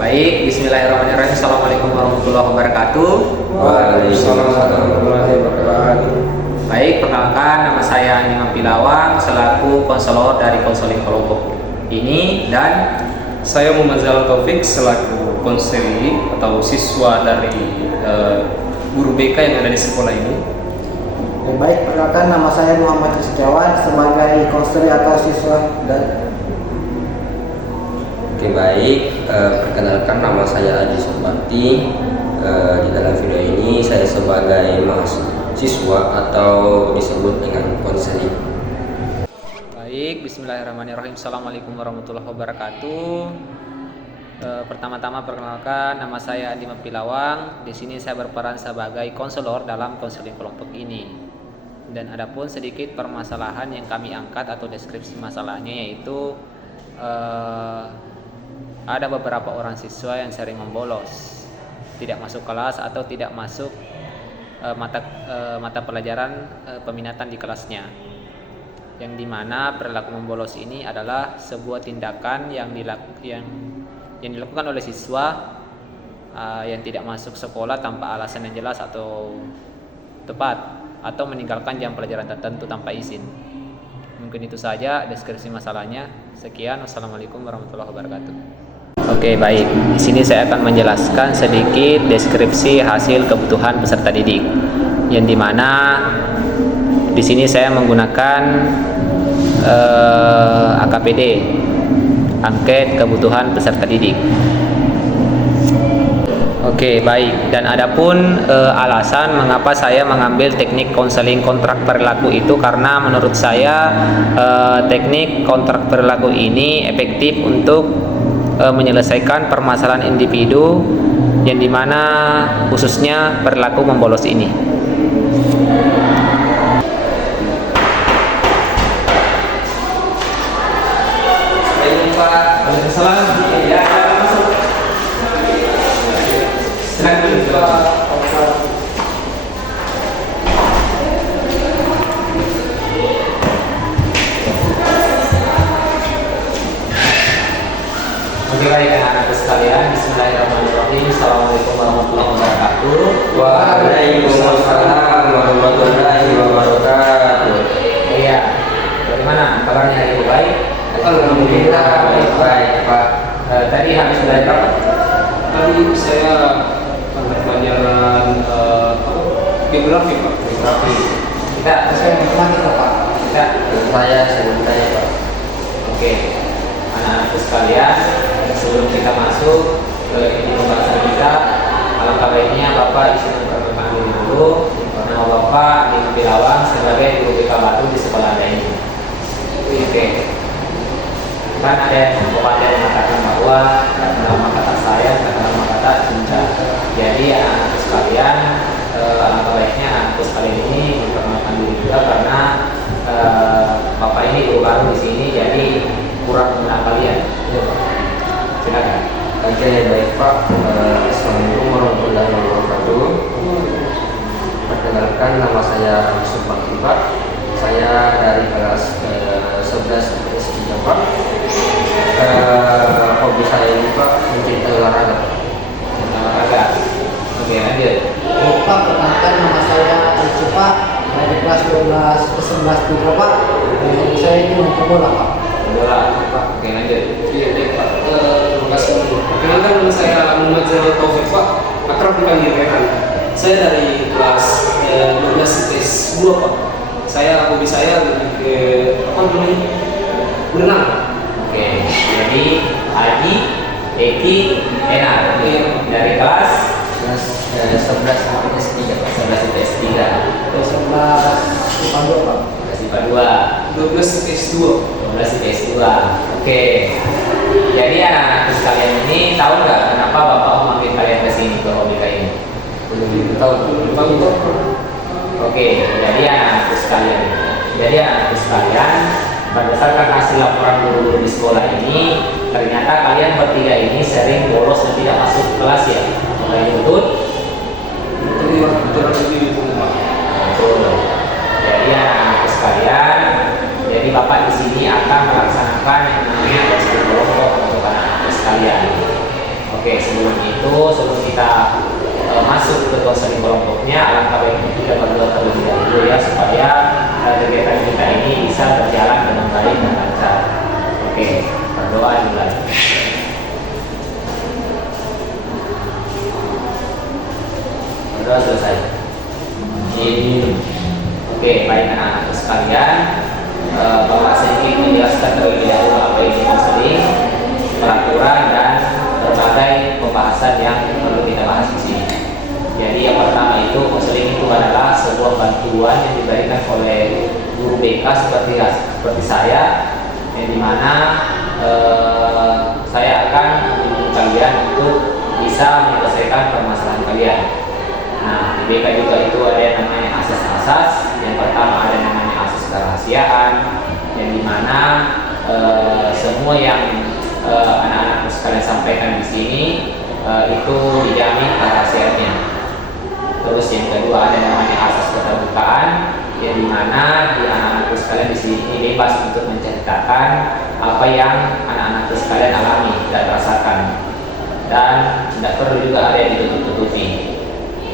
Baik, bismillahirrahmanirrahim. Assalamualaikum warahmatullahi wabarakatuh. Waalaikumsalam warahmatullahi wabarakatuh. Baik, perkenalkan, nama saya Imam Pilawang selaku konselor dari konseling kelompok ini, dan Saya Muhammad Zalal Taufik selaku konseli atau siswa dari guru BK yang ada di sekolah ini. Baik, perkenalkan, nama saya Muhammad Setiawan sebagai konselor atau siswa dan Oke, baik, perkenalkan nama saya Adi Sumbati. Di dalam video ini saya sebagai mahasiswa atau disebut dengan konseling. baik, bismillahirrahmanirrahim. Assalamualaikum warahmatullahi wabarakatuh. Pertama-tama perkenalkan, nama saya Adi Pilawang. Di sini saya berperan sebagai konselor dalam konseling kelompok ini. Dan adapun sedikit permasalahan yang kami angkat atau deskripsi masalahnya, yaitu ada beberapa orang siswa yang sering membolos, tidak masuk kelas atau tidak masuk mata pelajaran peminatan di kelasnya, yang dimana perilaku membolos ini adalah sebuah tindakan yang dilakukan oleh siswa yang tidak masuk sekolah tanpa alasan yang jelas atau tepat, atau meninggalkan jam pelajaran tertentu tanpa izin. Mungkin itu saja deskripsi masalahnya. Sekian, wassalamualaikum warahmatullahi wabarakatuh. Oke, baik. Di sini saya akan menjelaskan sedikit deskripsi hasil kebutuhan peserta didik, yang dimana di sini saya menggunakan AKPD, angket kebutuhan peserta didik. Oke, baik. Dan adapun alasan mengapa saya mengambil teknik konseling kontrak perilaku itu, karena menurut saya teknik kontrak perilaku ini efektif untuk menyelesaikan permasalahan individu, yang dimana khususnya perilaku membolos ini. Waalaikumsalam. Ya, masuk. Oke, baik anak-anak sekalian, bismillahirrahmanirrahim. Assalamualaikum warahmatullahi wabarakatuh. Waalaikumsalam warahmatullahi wabarakatuh. Iya, bagaimana kabarnya hari ini? Baik? Alhamdulillah baik, Pak. Tadi habis belajar apa? Tadi saya pada pelajaran geografi, Pak. Geografi. Kita saya menemani Pak. kita Saya sebenarnya, Pak. Oke, anak-anak sekalian, sebelum kita masuk ke inti pembahasan kita, alangkah baiknya Bapak isi memperkenalkan diri dulu. Nama Bapak Imam Pilawang sebagai guru BK Batu di sekolah Anda ini. Oke. Kan ada yang mengatakan bahwa nama kata saya, nama kata cinta. Jadi anak-anak sekalian, alangkah baiknya anak sekalian ini memperkenalkan diri juga, karena Bapak ini guru baru di sini, jadi kurang mengenal kalian. Silakan. Oke, baik, Pak. Assalamualaikum warahmatullahi wabarakatuh. Perkenalkan, nama saya Yusuf Bakti, Pak. Saya dari kelas 11 S3, Pak. Hobi saya ini, Pak, mencintai olahraga. Olahraga. Oke, lanjut. Pak, perkenalkan, nama saya Pak dari kelas 12 ke 11 juga Pak. Saya ini untuk bola Pak. Bola. Pak. Oke, lanjut. Iya, baik, Pak. Terima kasih. Perkenalkan, nama saya Muhammad Zalal Taufik, Pak. Akrab dipanggil Rehan. Saya dari kelas 12 IPS 2, Pak. Hobi saya lebih ke berenang. Oke, jadi Haji, Eki, Enar. Dari kelas Kelas 11 sampai S3, Pak. 11 IPS 3. Dari 11 IPA 2 Pak. Kelas IPA 2. 12 IPS 2. 12 IPS 2. Oke. Jadi anak-anak sekalian ini tahu nggak kenapa Bapak memanggil kalian ke sini, ke OBK ini? Belum tahu. Oke, jadi anak-anak sekalian, berdasarkan hasil laporan guru di sekolah ini, ternyata kalian kalian bertiga ini sering bolos dan tidak masuk kelas ya? Apakah ini betul? Jadi betul lebih itu Pak. Betul. Jadi anak-anakku sekalian, jadi Bapak di sini akan melaksanakan yang namanya konseling kelompok untuk anak-anakku sekalian. Oke, sebelum kita masuk ke konseling kelompoknya, alangkah baiknya kita berdoa terlebih dahulu ya, supaya kegiatan kita ini bisa berjalan dengan baik dan lancar. Oke, berdoa dimulai. Berdoa selesai. Ini. Oke, baik anak-anakku sekalian, Bapak sedikit menjelaskan terlebih dahulu apa itu konseling, peraturan dan berbagai pembahasan yang perlu kita bahas di sini. Jadi yang pertama itu konseling itu adalah sebuah bantuan yang diberikan oleh guru BK seperti saya, yang dimana saya akan membantu kalian untuk bisa menyelesaikan permasalahan kalian. Nah, di BK juga itu ada yang namanya asas-asas. Yang pertama ada yang namanya asas kerahasiaan, yang dimana semua yang anak-anak sekalian sampaikan di sini itu dijamin rahasianya. Terus yang kedua ada yang namanya asas keterbukaan, yang dimana di anak-anak sekalian di sini bebas untuk menceritakan apa yang anak-anak sekalian alami dan rasakan, dan tidak perlu juga ada yang ditutup-tutupi.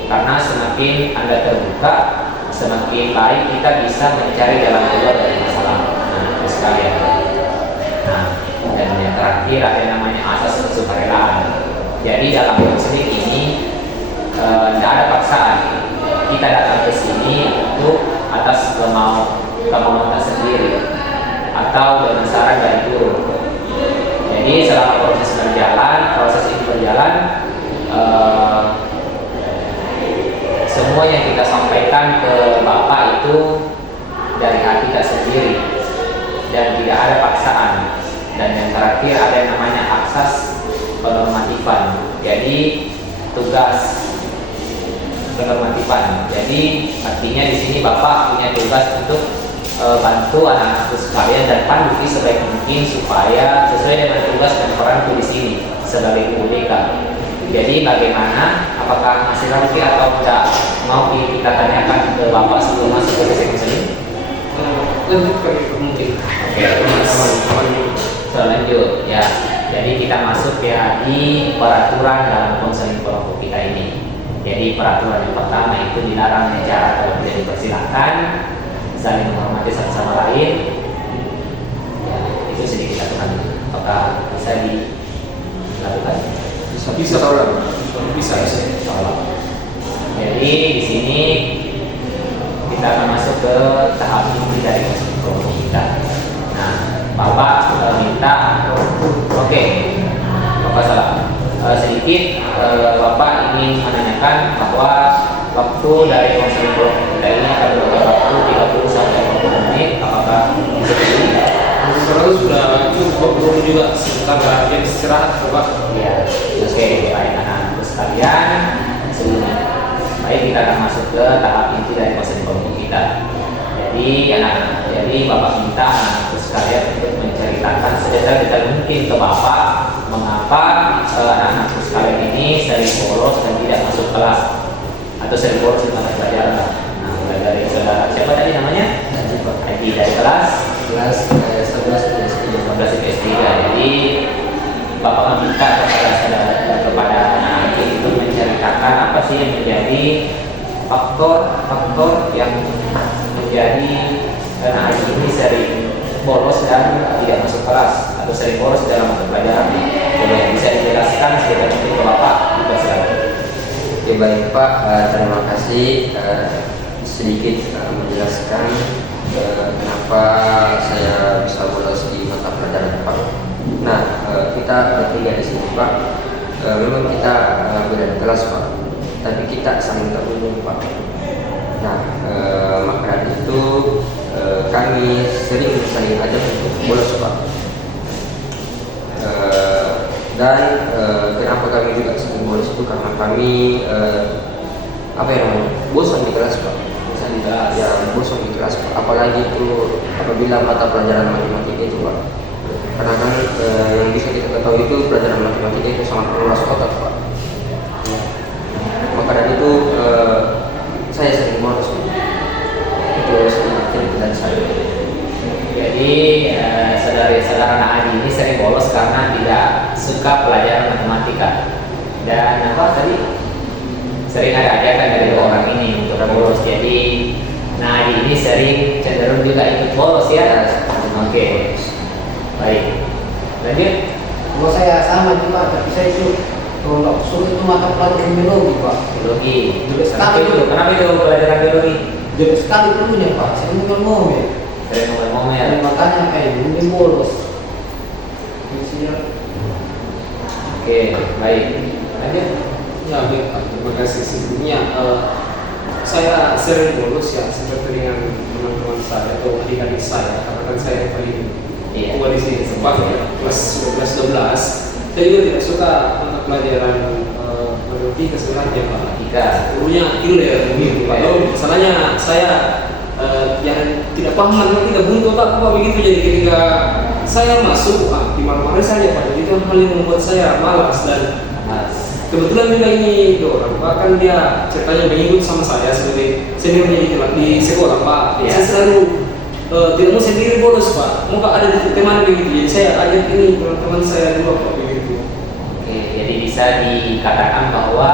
Karena semakin Anda terbuka, semakin baik kita bisa mencari jalan keluar dari masalah. Nah, sekalian. Nah, dan yang terakhir ada yang namanya asas kesukarelaan. Jadi dalam konseling ini tidak ada paksaan. Kita datang ke sini untuk atas kemauan kita sendiri atau dengan saran dari guru. Jadi selama proses ini berjalan, semua yang kita sampaikan ke Bapak itu dari hati kita sendiri dan tidak ada paksaan. Dan yang terakhir ada yang namanya asas penormatifan. Jadi tugas penormatifan. Jadi artinya di sini Bapak punya tugas untuk bantu anak-anak sekalian dan pandu sebaik mungkin supaya sesuai dengan tugas dan peranku di sini sebagai guru BK. Jadi bagaimana? Apakah masih rapi atau tidak? Mau kita tanyakan ke Bapak sebelum masuk ke sesi konseling? Mungkin. Oke, lanjut ya. Jadi kita masuk ya di peraturan dalam konseling kelompok kita ini. Jadi peraturan yang pertama itu dilarang bicara atau tidak dipersilakan, saling menghormati satu sama lain. Ya, itu sedikit aturan. Apakah bisa dilakukan? Bisa tolong. Bisa. Jadi di sini kita akan masuk ke tahap inti dari konseling kelompok kita. Nah, Bapak minta, oke, Bapak salah. Sedikit Bapak ingin menanyakan bahwa waktu dari konseling kelompok kita ini akan berlaku waktu 30 sampai 40 menit. Apakah bisa dibeli? Kalau sudah cukup belum juga sebentar lagi istirahat Bapak. Ya, oke, baik anak-anak sekalian. Sebelumnya, baik kita akan masuk ke tahap inti dari konseling kelompok kita. Jadi Bapak minta anak-anak sekalian untuk menceritakan sedetail-detail mungkin ke Bapak mengapa anak-anak sekalian ini sering bolos dan tidak masuk kelas atau sering bolos di mata pelajaran. Nah, mulai dari saudara siapa tadi namanya? Haji dari kelas 11 SD. Jadi Bapak meminta kepada anak-anak itu menceritakan apa sih yang menjadi faktor yang menjadi karena Haji ini sering bolos dan tidak masuk kelas atau sering bolos dalam mata pelajaran. Boleh bisa dijelaskan sedikit mungkin ke Bapak? Silakan. Oke, baik Pak, terima kasih sedikit menjelaskan kenapa saya bisa bolos di mata pelajaran Pak. Nah, kita bertiga di sini Pak, memang kita beda di kelas Pak, tapi kita saling terhubung Pak. Nah, maka dari itu kami sering saling ajak untuk bolos Pak. Dan kenapa kami juga sering bolos itu karena kami bosan di kelas Pak. Ya, bosan di kelas Pak. Apalagi itu apabila mata pelajaran matematika itu Pak. karena kan yang bisa kita ketahui itu pelajaran matematika itu sangat menguras otak Pak. Maka dari itu saya sering bolos Pak. Itu sedikit dari saya. Jadi saudara Adi ini sering bolos karena tidak suka pelajaran matematika. Dan apa tadi? Sering ada ajakan dari orang ini untuk bolos. Jadi Adi ini sering cenderung juga ikut bolos ya. Oke. Baik. Lanjut. Kalau saya sama juga, tapi saya itu kalau sulit itu mata pelajaran biologi Pak. Biologi. Kenapa itu? Kenapa itu pelajaran biologi? Jadi sekali perlunya Pak, saya bukan ngomel. Sering ngomel-ngomel. Makanya kayak mungkin bolos. Oke, baik. Lanjut. Ya baik Pak, terima kasih. Sebelumnya saya sering bolos ya seperti dengan teman-teman saya atau adik-adik saya, karena kan saya yang paling tua di sini, sempat ya, kelas 11-12. Saya juga tidak suka mata pelajaran matematika sebenarnya Pak. Gurunya killer begitu Pak. Masalahnya saya yang tidak paham matematika buntu otak Pak begitu. Jadi ketika saya masuk di mana-mana saja Pak. Jadi itu hal yang membuat saya malas. Dan kebetulan juga ini orang Pak, kan dia ceritanya mengikut sama saya sebagai seniornya di sekolah Pak. Saya selalu tidak mau sendiri bolos Pak. Mau ada teman begitu. Jadi saya ajak ini teman-teman saya juga Pak begitu. Oke, jadi bisa dikatakan bahwa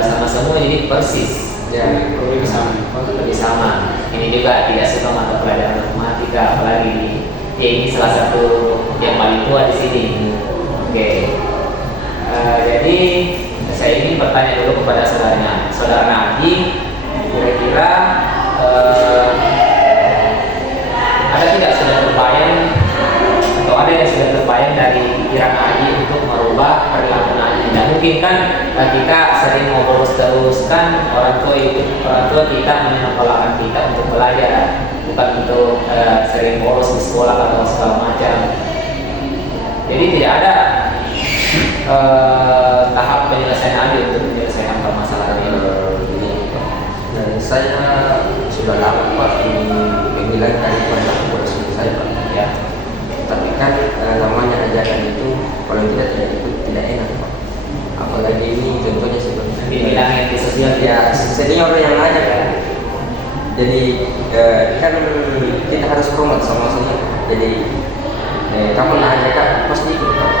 sama semua jadi persis. Ya, lebih sama. Lebih sama. Ini juga tidak suka mata pelajaran matematika, apalagi ini salah satu yang paling tua di sini. Oke. Jadi saya ingin bertanya dulu kepada saudara Nadi, kira-kira ada tidak sudah terbayang atau ada yang sudah terbayang dari pikiran Nadi untuk merubah perilaku Nadi? Tidak mungkin kan kita sering mau bolos terus, kan orang tua kita menyekolahkan kita untuk belajar, bukan untuk sering bolos di sekolah atau segala macam. Jadi tidak ada tahap penyelesaian adil untuk menyelesaikan permasalahan ini. Saya sudah lama Pak menghilangkan kepada bolos saya Pak. Ya. Tapi kan namanya ajakan itu kalau tidak ikut tidak enak Pak. Apalagi ini contohnya seperti Dibilang yang di sosial ya senior yang ngajak kan. Jadi kan kita harus hormat sama senior. Jadi kamu ngajak Kak pasti ikut Pak.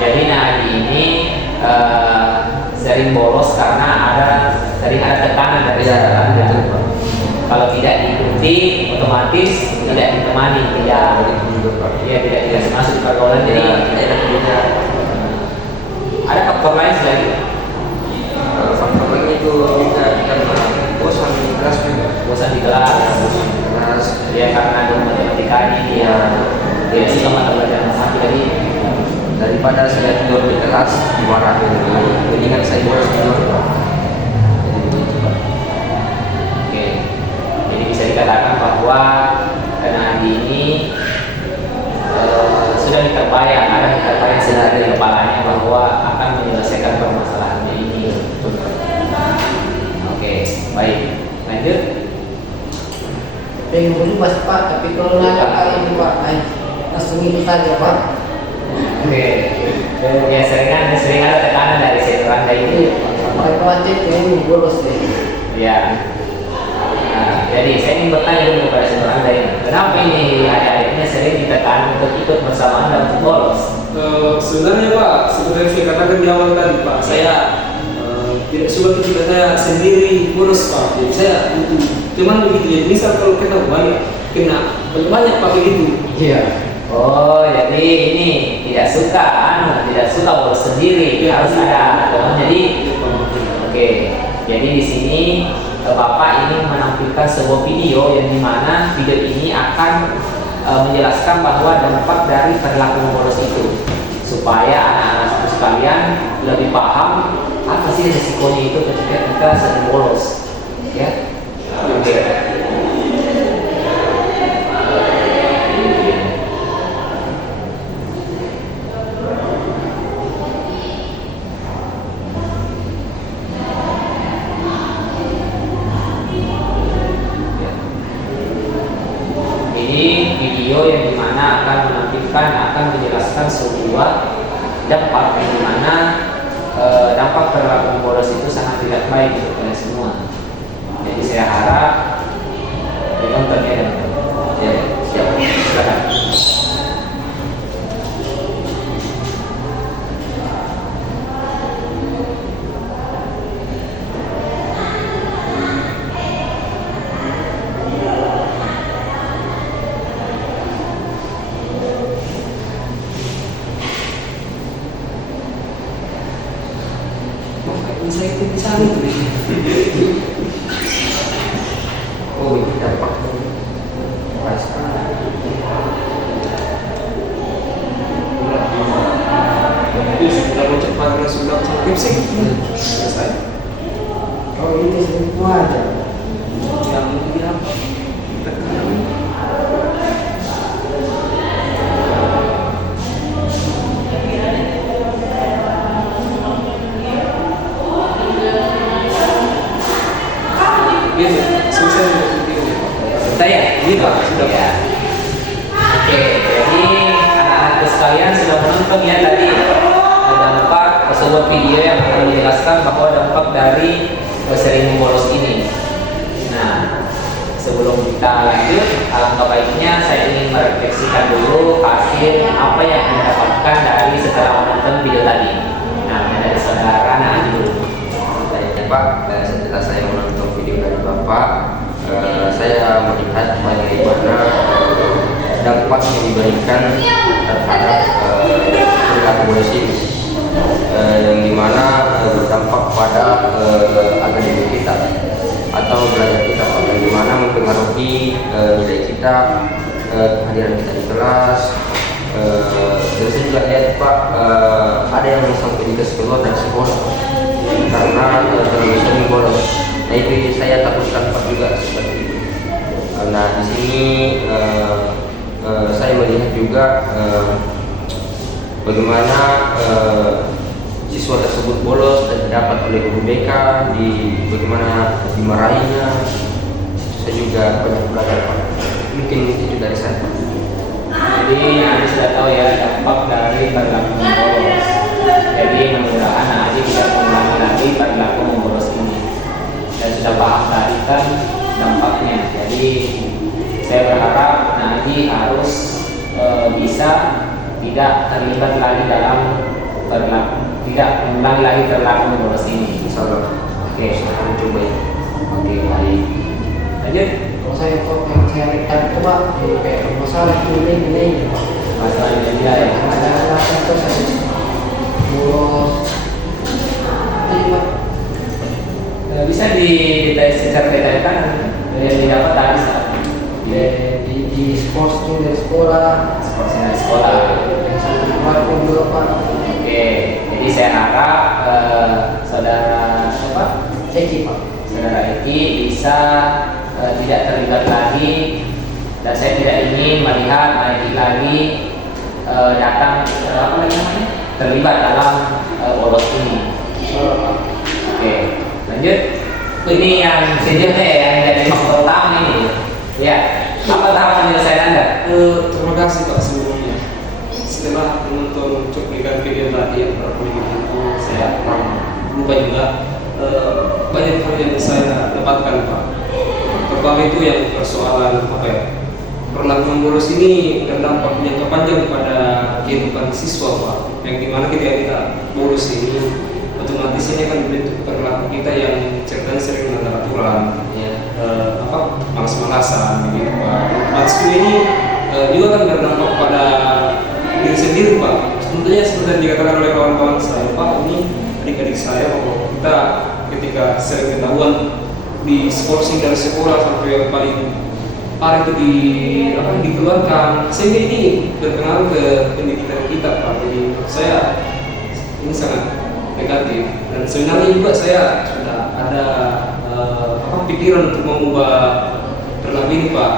Jadi Nadi ini sering bolos karena sering ada tekanan dari saudara Anda. Kalau tidak diikuti, otomatis tidak ditemani, tidak masuk ke pergaulan. Jadi ada faktor lain selain itu. Faktor lain itu juga karena bosan di kelas juga. Bosan di kelas. Ya karena matematikanya dia tidak suka mata pelajaran matematika ini. Daripada saya tidur di kelas dimarahin, mendingan saya bolos tidur. Jadi begitu Pak. Oke, jadi bisa dikatakan bahwa Nadi ini sudah terbayang sudah di kepalanya bahwa akan menyelesaikan permasalahannya ini. Oke, baik, lanjut. Pengen berubah Pak, tapi kalau nanya kali ini Pak, langsung itu saja Pak. Oke, ya sering ada tekanan dari senior Anda ini. Pakai pelajar ini bolos deh. Ya. Nah, jadi saya ingin bertanya dulu kepada senior Anda ini, kenapa ini adik-adiknya sering ditekan untuk ikut bersama Anda untuk bolos? Sebenarnya Pak, seperti yang saya katakan di awal tadi Pak, saya tidak suka ketika saya sendiri bolos Pak. Jadi saya butuh teman begitu. Jadi misal kalau kita banyak Pak begitu. Iya. Oh, jadi ini tidak suka bolos sendiri, harus ada teman. Jadi, oke. Jadi di sini Bapak ingin menampilkan sebuah video yang dimana video ini akan menjelaskan bahwa dampak dari perilaku bolos itu, supaya anak-anak sekalian lebih paham apa sih resikonya itu ketika kita sering bolos, ya. Oke. Ini video yang dimana sebuah dampak di mana dampak perilaku boros itu sangat tidak baik untuk kalian semua. Jadi saya harap ditonton ya. Ya, siap. Silakan. Saya itu bisa nih. Oh, ini dampak pas. Sudah mau cepat karena sudah sakit sih. Selesai. Oh ini semua aja. Yang ini apa? Gitu, selesai video. Sudah ya? Gitu, sudah. Ya. Oke, jadi anak-anakku sekalian sudah menonton ya tadi dampak sebuah video yang menjelaskan bahwa dampak dari sering membolos ini. Nah, sebelum kita lanjut, alangkah baiknya saya ingin merefleksikan dulu hasil apa yang Anda dapatkan dari setelah menonton video tadi. Nah, dari saudara Nana dulu. Pak, setelah saya menonton video dari Bapak, saya melihat bagaimana dampak yang diberikan terhadap perilaku boros ini, yang dimana berdampak pada akademik kita atau belajar kita, bagaimana mempengaruhi nilai kita, kehadiran kita di kelas. Dan saya juga lihat Pak, ada yang sampai digas keluar dari sekolah karena terlalu sering bolos. Nah itu saya takutkan Pak juga seperti itu. Nah di sini saya melihat juga bagaimana siswa tersebut bolos dan didapat oleh guru BK, bagaimana dimarahinya. Saya juga banyak belajar Pak. Mungkin itu dari saya Pak. Jadi Anda sudah tahu ya dampak dari perilaku membolos. Jadi mudah-mudahan Anda tidak mengulangi lagi perilaku membolos ini. Dan sudah paham tadi kan dampaknya. Jadi saya berharap Naji harus bisa tidak terlibat lagi dalam perilaku, tidak mengulangi lagi perilaku membolos ini. Insyaallah. Oke, Saya akan coba ya. oke, baik. Lanjut. Kalau saya kok yang saya lihat itu Pak, kayak masalah ini Masalah ini ya. ada rasa itu saya bolos. Ini Pak. Bisa diceritakan yang didapat tadi saat Di sports tuh dari sekolah, di sekolah. yang sampai keluarga juga Pak. Oke, jadi saya harap saudara apa? Eki Pak. Saudara Eki bisa tidak terlibat lagi, dan saya tidak ingin melihat Eki lagi datang apa namanya terlibat dalam bolos ini. Oke, lanjut. Ini yang sejujurnya yang jadi faktor utama ini. Ya, apa tahap penyelesaian Anda? Terima kasih Pak sebelumnya. Setelah menonton cuplikan video tadi yang berapa menit itu, saya lupa juga banyak hal yang saya dapatkan Pak. Pertama itu yang persoalan apa ya? Perilaku membolos ini berdampak jangka panjang pada kehidupan siswa Pak. Yang dimana ketika kita bolos ini otomatis ini akan membentuk perilaku kita yang ceritanya sering melanggar aturan, Ya. malas-malasan begitu Pak. Maksud ini juga kan berdampak pada diri sendiri Pak. Tentunya seperti yang dikatakan oleh kawan-kawan saya Pak, ini adik-adik saya bahwa kita ketika sering ketahuan di skorsing dari sekolah sampai yang paling parah itu dikeluarkan, sehingga ini berpengaruh ke pendidikan kita Pak. Jadi menurut saya ini sangat negatif, dan sebenarnya juga saya sudah ada pikiran untuk mengubah perilaku ini Pak.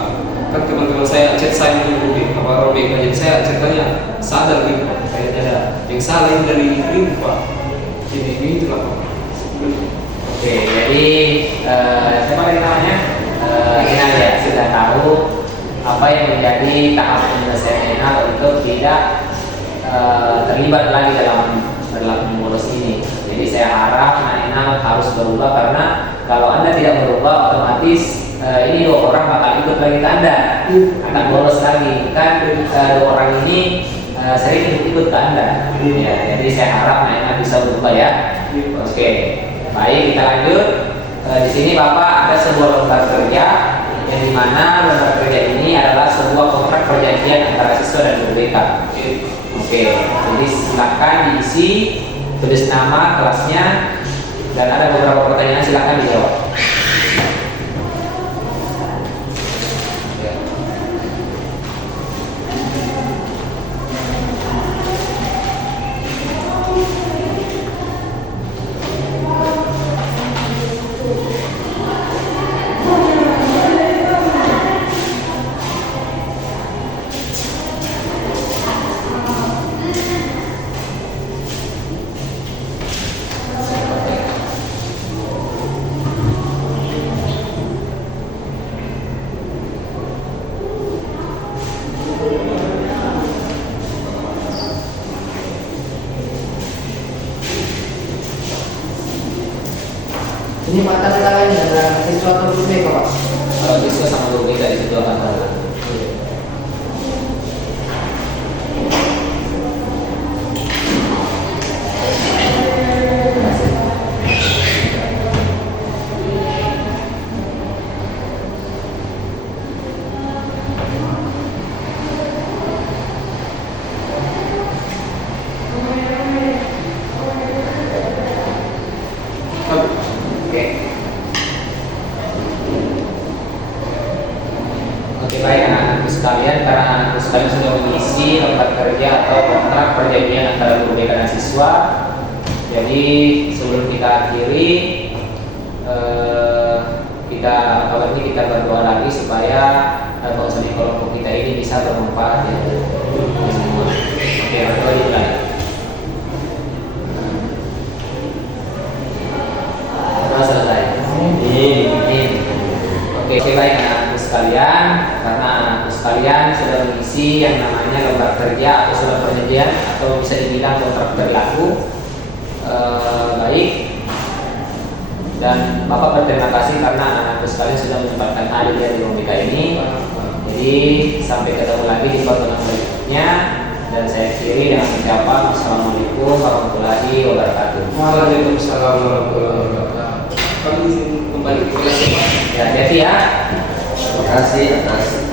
Kan teman-teman saya chat saya menghubungi apa Robek, jadi saya ceritanya sadar gitu Pak, kayak ada yang salah ini dari diri Pak. Jadi ini itulah Pak. Oke, jadi siapa lagi namanya? Inal ya, sudah tahu apa yang menjadi tahap penyelesaian Inal untuk tidak terlibat lagi dalam bolos ini. Jadi saya harap anak-anak harus berubah, karena kalau Anda tidak berubah otomatis ini 2 orang bakal ikut lagi ke Anda, akan bolos lagi kan. 2 orang ini sering ikut ke Anda ya. Jadi saya harap anak-anak bisa berubah ya. Oke, baik, kita lanjut. Di sini Bapak ada sebuah lembar kerja, yang dimana lembar kerja ini adalah sebuah kontrak perjanjian antara siswa dan guru BK. Oke, jadi silakan diisi, tulis nama, kelasnya, dan ada beberapa pertanyaan, silakan dijawab. Ini mata kita lain ada siswa atau guru BK, Pak? Kalau siswa sama guru BK di situ akan tahu. Oke, baik anak-anakku sekalian, karena anak-anakku sekalian sudah mengisi lembar kerja atau kontrak perjanjian antara guru BK dan siswa. Jadi sebelum kita akhiri, kita berdoa lagi supaya konseling kelompok kita ini bisa bermanfaat ya. Oke, berdoa dimulai. Berdoa selesai. Amin. Oke, baik anak-anakku sekalian, karena anak-anakku sekalian sudah mengisi yang namanya lembar kerja atau surat perjanjian atau bisa dibilang kontrak berlaku, baik. Dan Bapak berterima kasih karena anak-anakku sekalian sudah menyempatkan hadir di ruang kita ini. Jadi sampai ketemu lagi di pertemuan berikutnya, dan saya akhiri dengan ucapan Assalamualaikum warahmatullahi wabarakatuh. Waalaikumsalam warahmatullahi wabarakatuh. Kami izin kembali ke kelas ya, Pak. Ya, jadi ya. Terima kasih atas